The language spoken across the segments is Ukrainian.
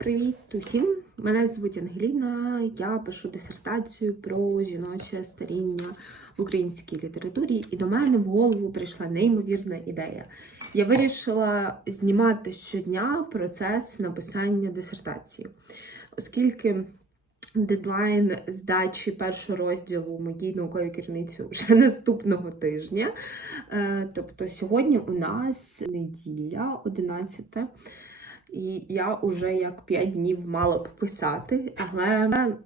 Привіт усім! Мене звуть Ангеліна. Я пишу дисертацію про жіноче старіння в українській літературі, і до мене в голову прийшла неймовірна ідея. Я вирішила знімати щодня процес написання дисертації, оскільки дедлайн здачі першого розділу моїй науковій керівниці вже наступного тижня. Е, Тобто сьогодні у нас неділя, 11. І я вже як 5 днів мала б писати, але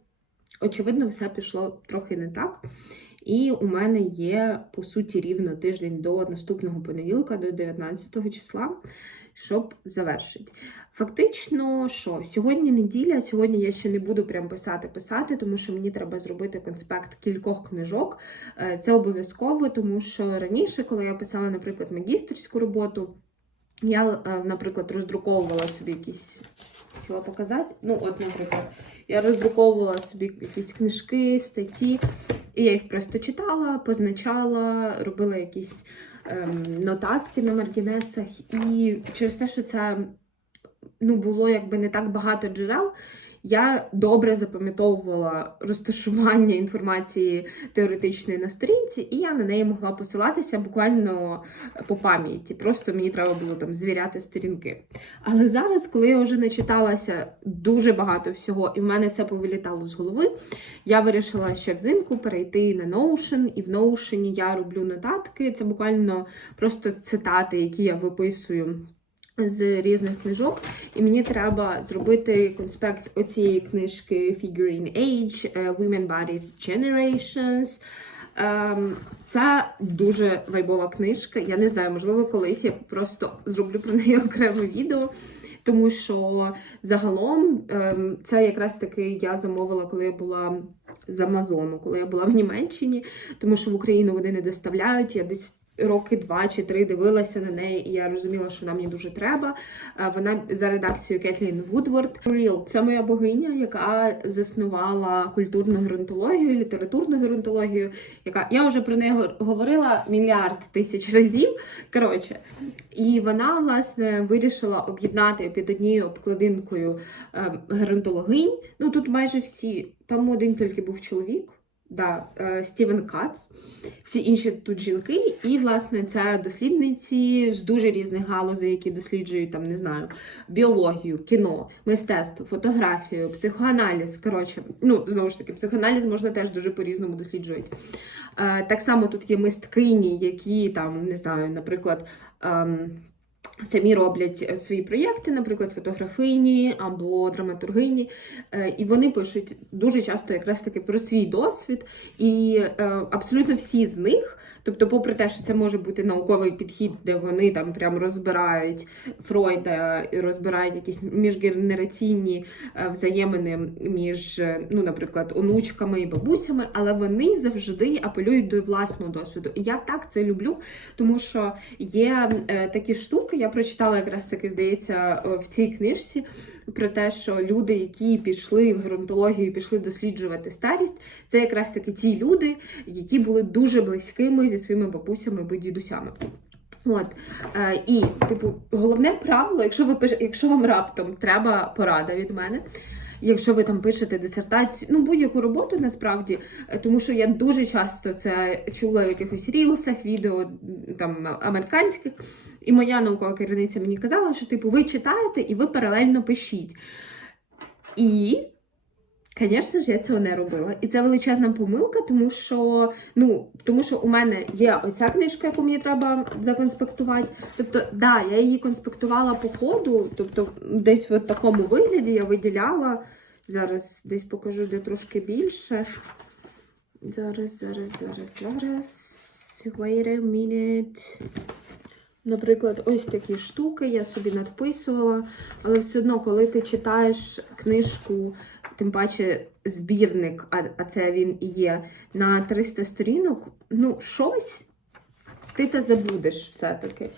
очевидно, все пішло трохи не так. І у мене є, по суті, рівно тиждень до наступного понеділка, до 19 числа, щоб завершити. Фактично, що сьогодні неділя, сьогодні я ще не буду прям писати писати, тому що мені треба зробити конспект кількох книжок. Е, Це обов'язково, тому що раніше, коли я писала, наприклад, магістерську роботу. Я, е, наприклад, роздруковувала собі якісь. Хотіла показати. Ну, от, наприклад, я роздруковувала собі якісь книжки, статті, і я їх просто читала, позначала, робила якісь ем, нотатки на маргінесах. І через те, що це ну, було якби не так багато джерел, я добре запам'ятовувала розташування інформації теоретичної на сторінці, і я на неї могла посилатися буквально по пам'яті. Просто мені треба було там звіряти сторінки. Але зараз, коли я вже начиталася дуже багато всього, і в мене все повилітало з голови, я вирішила ще взимку перейти на Notion, і в Notion я роблю нотатки. Це буквально просто цитати, які я виписую. З різних книжок, і мені треба зробити конспект оцієї книжки Figure in Age, е, Women Bodies Generations. Ем, Це дуже вайбова книжка. Я не знаю, можливо, колись я просто зроблю про неї окреме відео. Тому що загалом ем, це якраз таки я замовила, коли я була з Амазону, коли я була в Німеччині, тому що в Україну вони не доставляють. Я десь роки два чи три дивилася на неї, і я розуміла, що нам мені дуже треба. Вона за редакцією Кетлін Вудворд. Real – це моя богиня, яка заснувала культурну геронтологію, літературну геронтологію, яка я вже про неї го- говорила мільярд тисяч разів. Коротше, і вона власне вирішила об'єднати під однією обкладинкою е, геронтологинь. Ну тут майже всі, там один тільки був чоловік. Да, е, Стівен Кац, всі інші тут жінки, і власне це дослідниці з дуже різних галузей, які досліджують там, не знаю, біологію, кіно, мистецтво, фотографію, психоаналіз. Коротше, ну знову ж таки, психоаналіз можна теж дуже по-різному досліджувати. Е, Так само тут є мисткині, які там, не знаю, наприклад. Самі роблять е, свої проєкти, наприклад, фотографині або драматургині, Е, і вони пишуть дуже часто якраз таки про свій досвід, і е, абсолютно всі з них, тобто, попри те, що це може бути науковий підхід, де вони там прям розбирають Фройда, розбирають якісь міжгенераційні е, взаємини між, е, ну, наприклад, онучками і бабусями, але вони завжди апелюють до власного досвіду. І я так це люблю, тому що є е, такі штуки, я прочитала якраз таки, здається, в цій книжці про те, що люди, які пішли в геронтологію, пішли досліджувати старість, це якраз таки ті люди, які були дуже близькими зі своїми бабусями або дідусями. От е, і, типу, головне правило, якщо ви пиш... якщо вам раптом треба порада від мене. Якщо ви там пишете дисертацію, ну будь-яку роботу насправді, е, тому що я дуже часто це чула в якихось рілсах, відео там американських, і моя наукова керівниця мені казала, що типу ви читаєте і ви паралельно пишіть. І, звісно ж, я цього не робила. І це величезна помилка, тому що, ну, тому що у мене є оця книжка, яку мені треба законспектувати. Тобто, да, я її конспектувала по ходу, тобто десь в такому вигляді я виділяла. Зараз десь покажу, де трошки більше. Зараз, зараз, зараз, зараз. Wait a minute. Наприклад, ось такі штуки я собі надписувала, але все одно, коли ти читаєш книжку, тим паче збірник, а, а це він і є, на 300 сторінок, ну, щось ти та забудеш все-таки.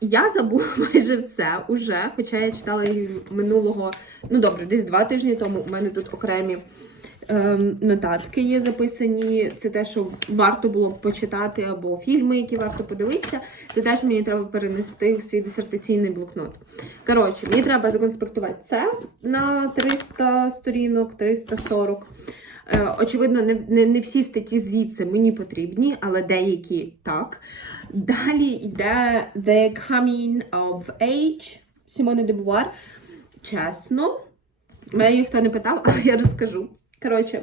Я забула майже все уже, хоча я читала її минулого, ну добре, десь два тижні тому у мене тут окремі ем, нотатки є записані. Це те, що варто було б почитати, або фільми, які варто подивитися. Це теж мені треба перенести в свій дисертаційний блокнот. Коротше, мені треба законспектувати це на 300 сторінок, 340. Е, Очевидно, не, не, не всі статті звідси мені потрібні, але деякі так. Далі йде The Coming of Age Сімони де Бувар. Чесно, мене ніхто не питав, але я розкажу. Коротше,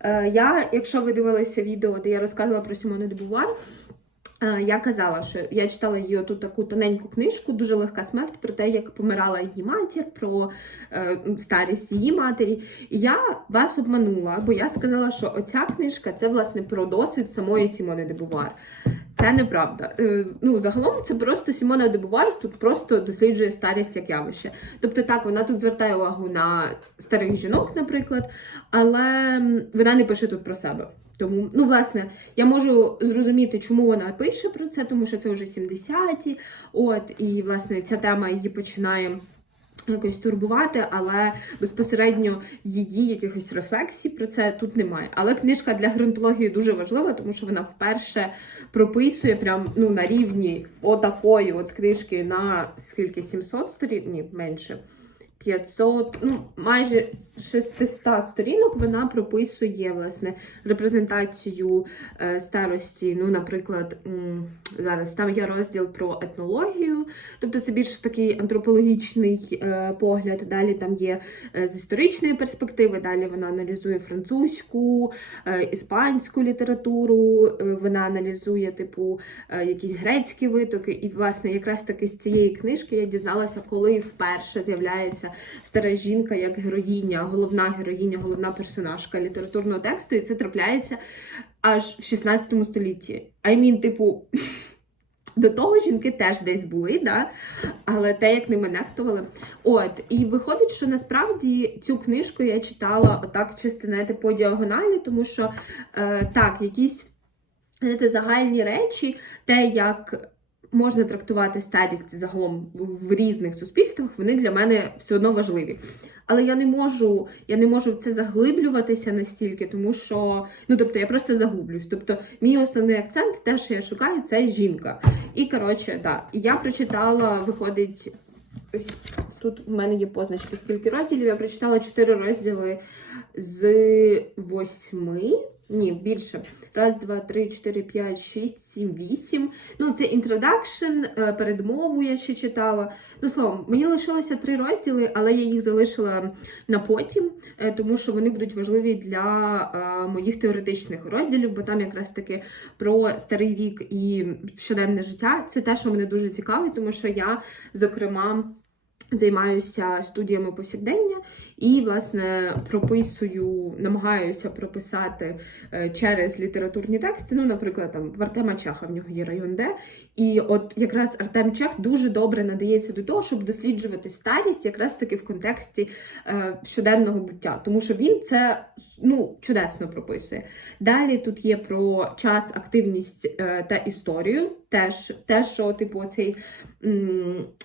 е, я, якщо ви дивилися відео, де я розказувала про Сімону де Бувар, е, я казала, що я читала її оту таку тоненьку книжку, дуже легка смерть, про те, як помирала її матір, про е, старість її матері. І я вас обманула, бо я сказала, що оця книжка це власне про досвід самої Сімони де Бувар. Це неправда. Е, ну, загалом це просто Сімона де Бувар тут просто досліджує старість як явище. Тобто, так, вона тут звертає увагу на старих жінок, наприклад, але вона не пише тут про себе. Тому, ну, власне, я можу зрозуміти, чому вона пише про це, тому що це вже 70-ті. От, і власне ця тема її починає якось турбувати, але безпосередньо її якихось рефлексій про це тут немає. Але книжка для гронтології дуже важлива, тому що вона вперше прописує прям ну на рівні отакої от книжки на скільки 700 сторін, ні, менше. 500, ну майже 600 сторінок вона прописує власне репрезентацію е, старості. Ну, наприклад, зараз там є розділ про етнологію, тобто це більш такий антропологічний е, погляд. Далі там є е, з історичної перспективи. Далі вона аналізує французьку, іспанську літературу. Вона аналізує, типу, якісь грецькі витоки. І, власне, якраз таки з цієї книжки я дізналася, коли вперше з'являється стара жінка як героїня, головна героїня, головна персонажка літературного тексту, і це трапляється аж в 16 столітті. I mean, типу. До того жінки теж десь були, да? але те, як ними нехтували. От, і виходить, що насправді цю книжку я читала отак, чисто, знаєте, по діагоналі, тому що е, так, якісь знаєте, загальні речі, те, як можна трактувати старість загалом в різних суспільствах, вони для мене все одно важливі. Але я не можу, я не можу в це заглиблюватися настільки, тому що ну тобто я просто загублюсь. Тобто, мій основний акцент, те, що я шукаю, це жінка. І коротше, да, я прочитала, виходить. Ось тут в мене є позначки, скільки розділів. Я прочитала чотири розділи з восьми. Ні, більше. Раз, два, три, чотири, п'ять, шість, сім, вісім. Ну, це інтродакшн, передмову я ще читала. Ну, словом, мені лишилося три розділи, але я їх залишила на потім, е, тому що вони будуть важливі для е, моїх теоретичних розділів, бо там якраз таки про старий вік і щоденне життя. Це те, що мене дуже цікавить, тому що я, зокрема. Займаюся студіями повсякдення і, власне, прописую, намагаюся прописати е, через літературні тексти. Ну, наприклад, там в Артема Чеха в нього є район Д. І от якраз Артем Чех дуже добре надається до того, щоб досліджувати старість, якраз таки в контексті е, щоденного буття, тому що він це ну, чудесно прописує. Далі тут є про час, активність е, та історію. Теж те, що типу цей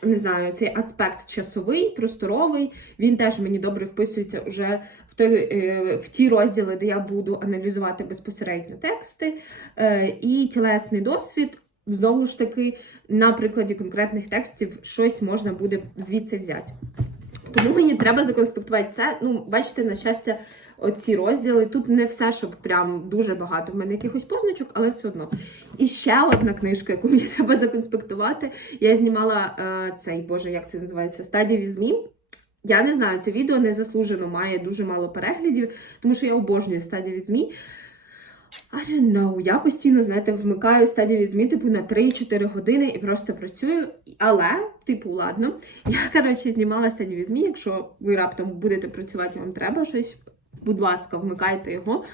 не знаю, цей аспект часовий, просторовий, він теж мені добре вписується вже в той, е, в ті розділи, де я буду аналізувати безпосередньо тексти е, і тілесний досвід. Знову ж таки, на прикладі конкретних текстів щось можна буде звідси взяти. Тому мені треба законспектувати це. Ну, бачите, на щастя, оці розділи. Тут не все, щоб прям дуже багато в мене якихось позначок, але все одно. І ще одна книжка, яку мені треба законспектувати. Я знімала е, цей, боже, як це називається? Стадії візьмі. Я не знаю, це відео незаслужено має дуже мало переглядів, тому що я обожнюю стадії змі. I don't know, я постійно, знаєте, вмикаю стадію змі, типу, на 3-4 години і просто працюю. Але, типу, ладно, я, коротше, знімала стадію змі, якщо ви раптом будете працювати, вам треба щось. Будь ласка, вмикайте його,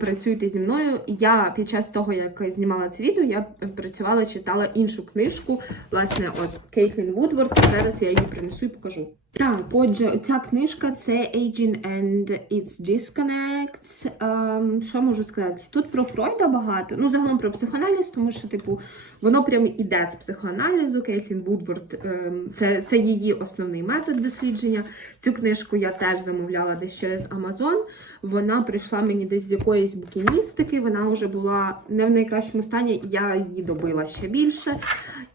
працюйте зі мною. Я під час того, як знімала це відео, я працювала, читала іншу книжку, власне, от Кейтлін Вудворд. Зараз я її принесу і покажу. Так, отже, ця книжка це Aging and Its Disconnects. Ем, що можу сказати? Тут про Фройда багато. Ну, загалом про психоаналіз, тому що, типу, воно прям іде з психоаналізу. Кейтлін Вудворд, ем, це, це її основний метод дослідження. Цю книжку я теж замовляла десь через Amazon. Вона прийшла мені десь з якоїсь букіністики. Вона вже була не в найкращому стані, я її добила ще більше.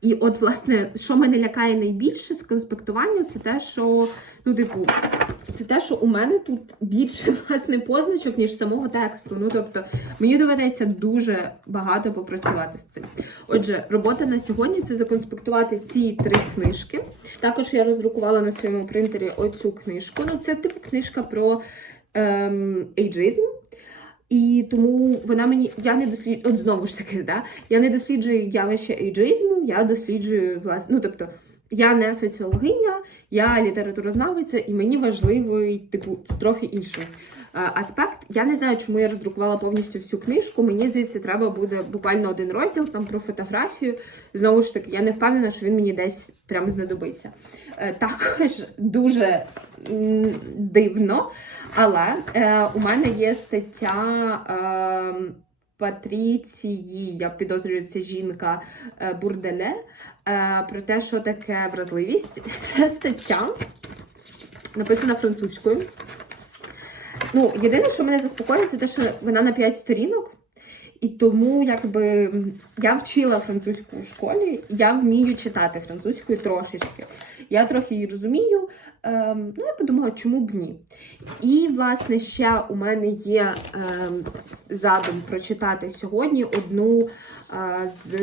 І от, власне, що мене лякає найбільше з конспектування, це те, що ну, типу, це те, що у мене тут більше власне позначок, ніж самого тексту. Ну тобто мені доведеться дуже багато попрацювати з цим. Отже, робота на сьогодні це законспектувати ці три книжки. Також я роздрукувала на своєму принтері оцю книжку. Ну, це типу книжка про ем, ейджизм. І тому вона мені я не досліджую, от знову ж таки, да, я не досліджую явище ейджизму, я досліджую власне, ну тобто. Я не соціологиня, я літературознавиця, і мені важливий, типу, трохи інший е, аспект. Я не знаю, чому я роздрукувала повністю всю книжку. Мені здається, треба буде буквально один розділ там про фотографію. Знову ж таки, я не впевнена, що він мені десь прямо знадобиться. Е, Також дуже дивно, але е, у мене є стаття. Е, Патріції, я підозрюю, це жінка е, Бурделе, е, про те, що таке вразливість. Це стаття, написана французькою. Ну, єдине, що мене заспокоює, це те, що вона на 5 сторінок. І тому, якби я вчила французьку у школі, я вмію читати французькою трошечки. Я трохи її розумію. Ем, ну, я подумала, чому б ні. І, власне, ще у мене є ем, задум прочитати сьогодні одну е, з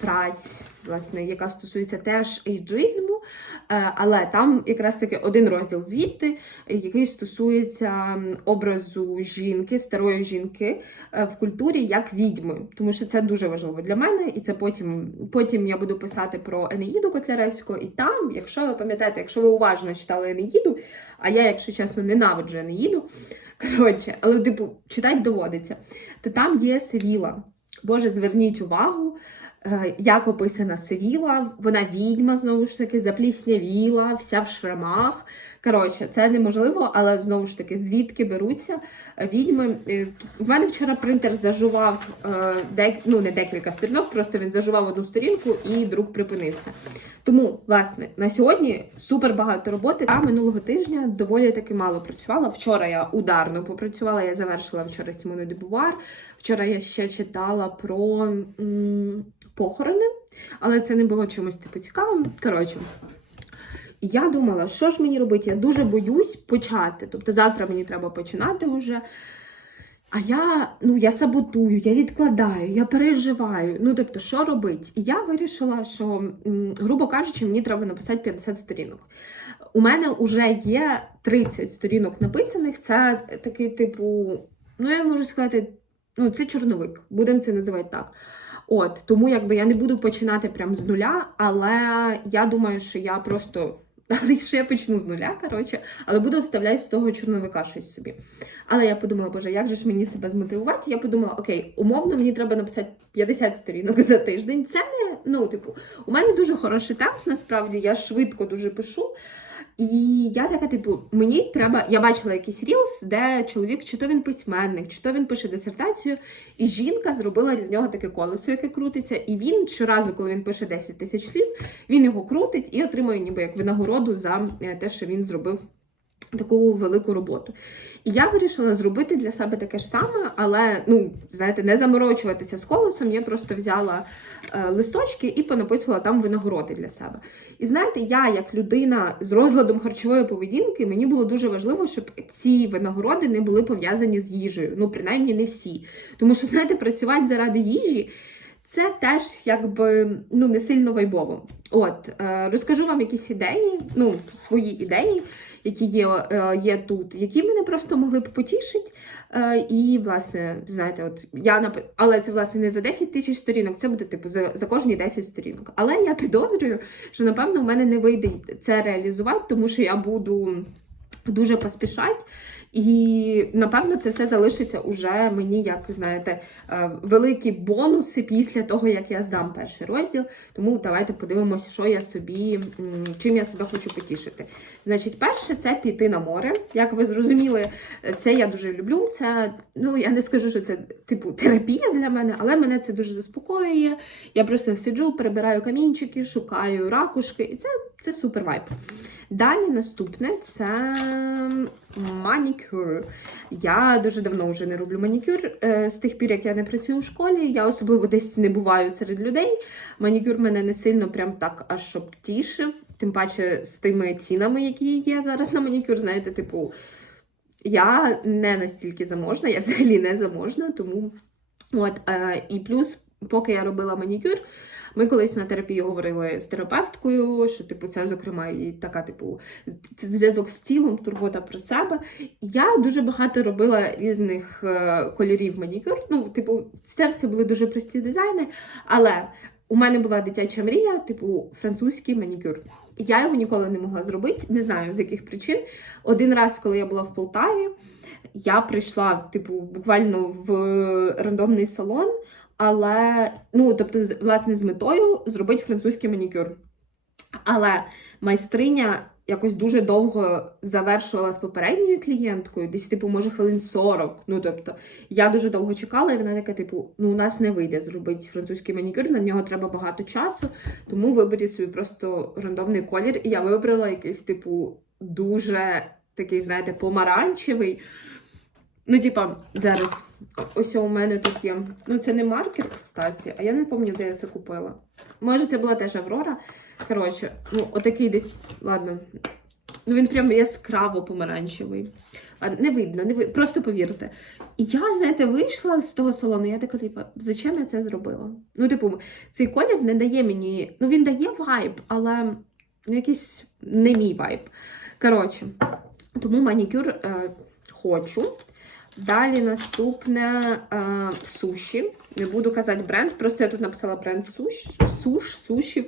праць, власне, яка стосується теж ейджизму, е, але там якраз таки один розділ звідти, який стосується образу жінки, старої жінки е, в культурі як відьми, тому що це дуже важливо для мене, і це потім, потім я буду писати про Енеїду Котляревського, і там, якщо ви пам'ятаєте, якщо ви уважно читали Енеїду, а я, якщо чесно, ненавиджу Енеїду, коротше, але типу читати доводиться, то там є Севіла. Боже, зверніть увагу, як описана Севіла. Вона відьма, знову ж таки, запліснявіла, вся в шрамах. Коротше, це неможливо, але знову ж таки, звідки беруться е, відьми. Е, У мене вчора принтер зажував е, ну не декілька сторінок, просто він зажував одну сторінку і друк припинився. Тому, власне, на сьогодні супер багато роботи. А минулого тижня доволі таки мало працювала. Вчора я ударно попрацювала. Я завершила вчора Сімону Дебувар. Вчора я ще читала про похорони, але це не було чимось типу цікавим. Коротше. Я думала, що ж мені робити? Я дуже боюсь почати. Тобто завтра мені треба починати вже. А я ну я саботую, я відкладаю, я переживаю. Ну тобто, що робити? І я вирішила, що, грубо кажучи, мені треба написати 50 сторінок. У мене вже є 30 сторінок написаних. Це такий, типу, ну я можу сказати, ну це чорновик, будемо це називати так. От тому, якби я не буду починати прямо з нуля, але я думаю, що я просто. Але почну з нуля, коротше, але буду вставляти з того чорновика щось собі. Але я подумала, боже, як же ж мені себе змотивувати? Я подумала, окей, умовно, мені треба написати 50 сторінок за тиждень. Це не, ну, типу, у мене дуже хороший темп, насправді, я швидко дуже пишу. І я така, типу, мені треба. Я бачила якийсь рілс, де чоловік, чи то він письменник, чи то він пише дисертацію, і жінка зробила для нього таке колесо, яке крутиться. І він щоразу, коли він пише 10 тисяч слів, він його крутить і отримує ніби як винагороду за е, те, що він зробив таку велику роботу. І я вирішила зробити для себе таке ж саме, але ну, знаєте, не заморочуватися з колесом. Я просто взяла е, листочки і понаписувала там винагороди для себе. І знаєте, я, як людина з розладом харчової поведінки, мені було дуже важливо, щоб ці винагороди не були пов'язані з їжею. Ну, принаймні, не всі. Тому що, знаєте, працювати заради їжі. Це теж якби ну не сильно вайбово. От е, розкажу вам якісь ідеї, ну свої ідеї, які є, е, є тут, які мене просто могли б потішити. Е, і, власне, знаєте, от я але це власне не за 10 тисяч сторінок, це буде типу за, за кожні 10 сторінок. Але я підозрюю, що напевно в мене не вийде це реалізувати, тому що я буду дуже поспішати. І напевно це все залишиться уже мені, як знаєте, е, великі бонуси після того, як я здам перший розділ. Тому давайте подивимося, що я собі, чим я себе хочу потішити. Значить, перше це піти на море. Як ви зрозуміли, це я дуже люблю. Це ну я не скажу, що це типу терапія для мене, але мене це дуже заспокоює. Я просто сиджу, перебираю камінчики, шукаю ракушки, і це, це супер вайб. Далі наступне це манікюр. Я дуже давно вже не роблю манікюр. Е, З тих пір, як я не працюю в школі, я особливо десь не буваю серед людей. Манікюр мене не сильно прям так аж щоб тішив. Тим паче з тими цінами, які є зараз на манікюр, знаєте, типу, я не настільки заможна, я взагалі не заможна, тому от е, і плюс, поки я робила манікюр, ми колись на терапії говорили з терапевткою, що типу це, зокрема, і така, типу, зв'язок з тілом, турбота про себе. Я дуже багато робила різних е, кольорів манікюр. Ну, типу, це все були дуже прості дизайни, але у мене була дитяча мрія, типу, французький манікюр. Я його ніколи не могла зробити, не знаю з яких причин. Один раз, коли я була в Полтаві, я прийшла, типу, буквально в рандомний салон, але ну, тобто, власне, з метою зробити французький манікюр. Але майстриня якось дуже довго завершувала з попередньою клієнткою, десь, типу, може, хвилин 40. Ну, тобто, я дуже довго чекала, і вона така, типу, ну, у нас не вийде зробити французький манікюр, на нього треба багато часу, тому виберіть собі просто рандомний колір. І я вибрала якийсь, типу, дуже такий, знаєте, помаранчевий. Ну, типа, зараз. Ось у мене тут є. Ну, це не маркер, кстати, а я не пам'ятаю, де я це купила. Може, це була теж Аврора. Коротше, ну, отакий десь, ладно. Ну, він прям яскраво помаранчевий. Ладно, не видно, не видно, просто повірте. І я, знаєте, вийшла з того салону, я така, типу, зачем я це зробила? Ну, типу, цей колір не дає мені. Ну, він дає вайб, але ну, якийсь не мій вайб. Коротше, тому манікюр е, хочу. Далі наступне е, суші. Не буду казати бренд, просто я тут написала бренд суш, суш, сушів.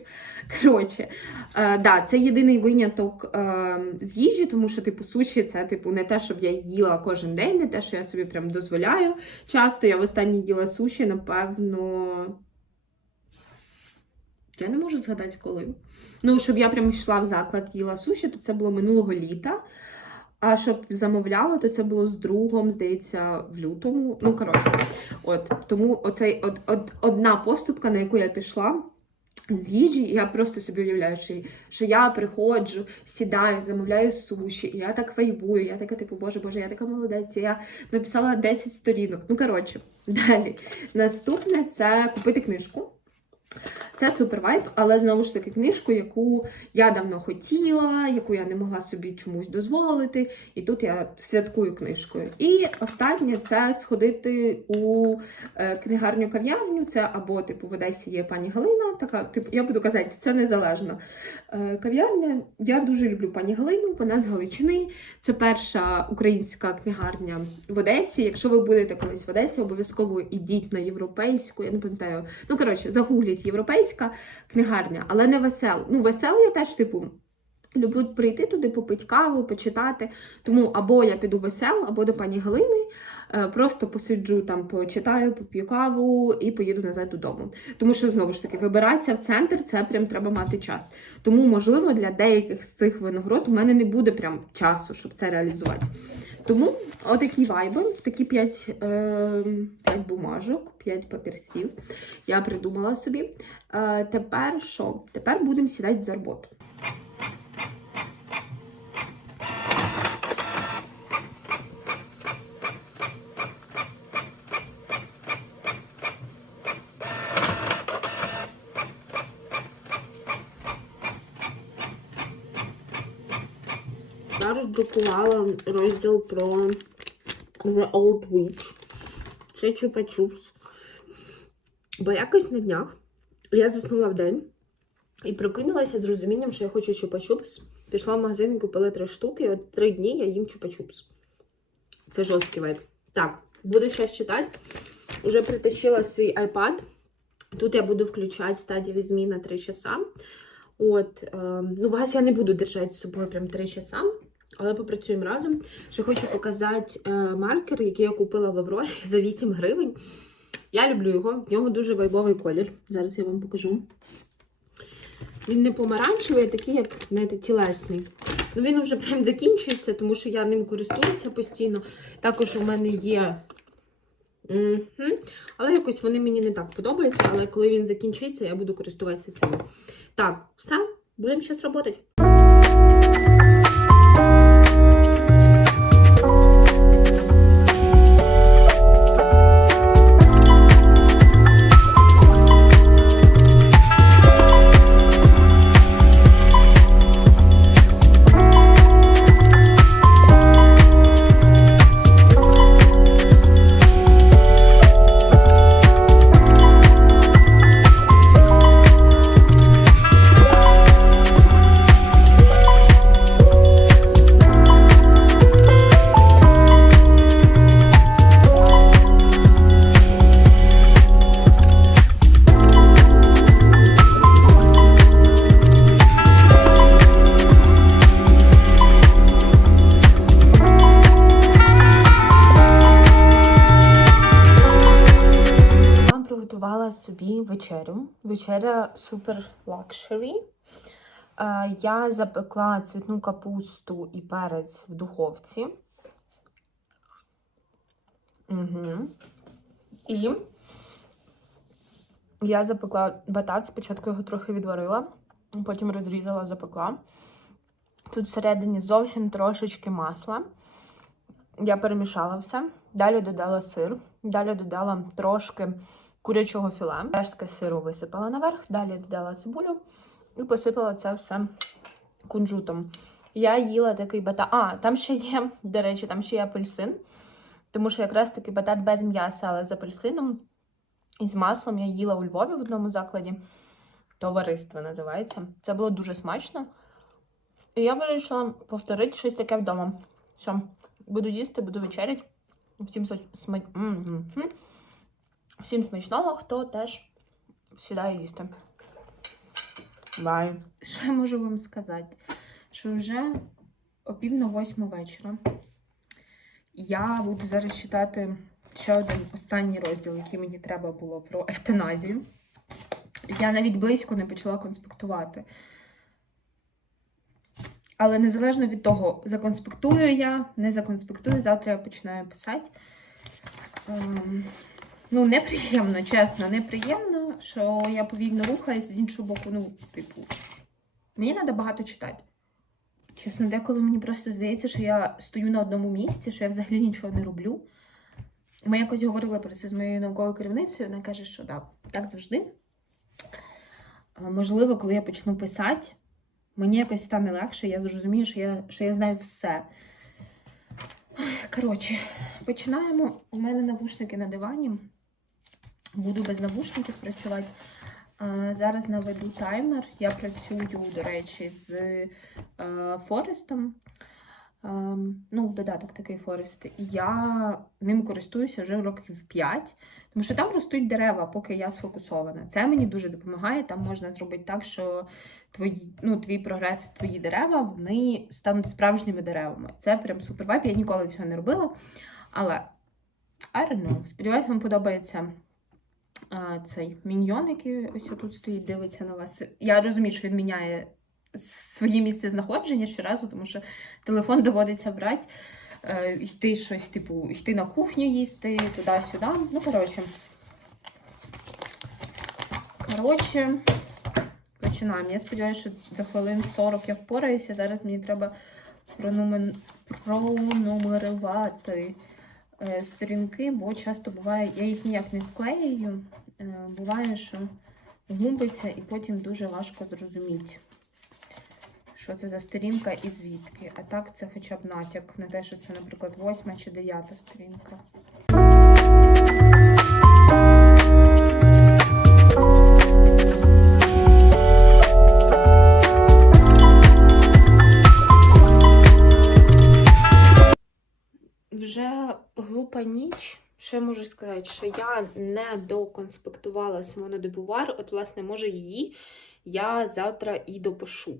Коротше, е, да, це єдиний виняток е, з їжі, тому що, типу, суші це типу не те, щоб я їла кожен день, не те, що я собі прям дозволяю. Часто я в останній їла суші, напевно. Я не можу згадати коли. Ну, щоб я прям йшла в заклад, їла суші, то це було минулого літа. А щоб замовляла, то це було з другом, здається, в лютому. Ну, коротше, от тому оцей од, од, одна поступка, на яку я пішла з їжі, я просто собі уявляю, що, що я приходжу, сідаю, замовляю суші, і я так вайбую, я така, типу, боже, боже, я така молодець, я написала 10 сторінок. Ну, коротше, далі. Наступне це купити книжку. Це супер вайб, але знову ж таки книжку, яку я давно хотіла, яку я не могла собі чомусь дозволити. І тут я святкую книжкою. І останнє це сходити у е, книгарню кав'ярню. Це або типу в Одесі є пані Галина. Така, типу, я буду казати, це незалежно. Е, кав'ярня. Я дуже люблю пані Галину, вона з Галичини. Це перша українська книгарня в Одесі. Якщо ви будете колись в Одесі, обов'язково ідіть на європейську. Я не пам'ятаю. Ну коротше, загугліть європейська книгарня, але не весел. Ну, весел я теж, типу. Люблю прийти туди, попити каву, почитати. Тому або я піду весел, або до пані Галини. Е, Просто посиджу там, почитаю, поп'ю каву і поїду назад додому. Тому що знову ж таки вибиратися в центр це прям треба мати час. Тому, можливо, для деяких з цих винагород у мене не буде прям часу, щоб це реалізувати. Тому отакі вайби, такі 5, е, 5 бумажок, 5 папірців я придумала собі. Е, тепер що? Тепер будемо сідати за роботу. Я розділ про The Old Witch. Це чупа-чупс. Бо якось на днях я заснула в день і прокинулася з розумінням, що я хочу чупа-чупс. Пішла в магазин і купила три штуки, і от три дні я їм чупа-чупс. Це жорсткий вайб. Так, буду щось читати. Уже притащила свій iPad. Тут я буду включати стадії змі на 3 часа. От, е, ну, вас я не буду держати з собою прям 3 часа. Але попрацюємо разом. Ще хочу показати е, маркер, який я купила в Аврорі за 8 гривень. Я люблю його, в нього дуже вайбовий колір. Зараз я вам покажу. Він не помаранчевий, а такий, як знаєте, тілесний. Ну, він вже прям закінчується, тому що я ним користуюся постійно. Також у мене є. Мгм. Але якось вони мені не так подобаються. Але коли він закінчиться, я буду користуватися цим. Так, все, будемо зараз працювати. Собі вечерю. Вечеря супер лакшері. Е, Я запекла цвітну капусту і перець в духовці. Угу. І я запекла батат. Спочатку його трохи відварила, потім розрізала, запекла. Тут всередині зовсім трошечки масла. Я перемішала все. Далі додала сир. Далі додала трошки курячого філе. Рештка сиру висипала наверх. Далі додала цибулю і посипала це все кунжутом. Я їла такий батат. А, там ще є, до речі, там ще є апельсин. Тому що якраз такий батат без м'яса, але з апельсином і з маслом я їла у Львові в одному закладі. Товариство називається. Це було дуже смачно. І я вирішила повторити щось таке вдома. Все, буду їсти, буду вечеряти. Всім, сма- сма... Мгм. Всім смачного, хто теж сідає їсти. Бай. Що я можу вам сказати? Що вже о пів на восьму вечора. Я буду зараз читати ще один останній розділ, який мені треба було про евтаназію. Я навіть близько не почала конспектувати. Але незалежно від того, законспектую я, не законспектую, завтра я починаю писати. Ну, неприємно, чесно, неприємно, що я повільно рухаюсь з іншого боку, ну, типу, мені треба багато читати. Чесно, деколи мені просто здається, що я стою на одному місці, що я взагалі нічого не роблю. Ми якось говорили про це з моєю науковою керівницею, вона каже, що да, так завжди. Можливо, коли я почну писати, мені якось стане легше, я зрозумію, що я, що я знаю все. Коротше, починаємо. У мене навушники на дивані. Буду без навушників працювати. Зараз наведу таймер. Я працюю, до речі, з е, Форестом. Ну, додаток такий Форест. І я ним користуюся вже років 5, тому що там ростуть дерева, поки я сфокусована. Це мені дуже допомагає. Там можна зробити так, що твої, ну, твій прогрес, твої дерева вони стануть справжніми деревами. Це прям супер вайб. Я ніколи цього не робила. Але I don't know. Сподіваюсь, вам подобається цей міньйон, який ось тут стоїть, дивиться на вас. Я розумію, що він міняє своє місце знаходження щоразу, тому що телефон доводиться брати, е, йти щось, типу, йти на кухню їсти, туди-сюди. Ну, коротше. Коротше, починаємо. Я сподіваюся, що за хвилин 40 я впораюся. Зараз мені треба пронумерувати сторінки, бо часто буває, я їх ніяк не склеюю. Е, буває, що губиться і потім дуже важко зрозуміти, що це за сторінка і звідки. А так це хоча б натяк на те, що це, наприклад, восьма чи дев'ята сторінка. Вже глупа ніч. Ще можу сказати, що я не доконспектувала Симону Дебувар, От, власне, може, її я завтра і допишу.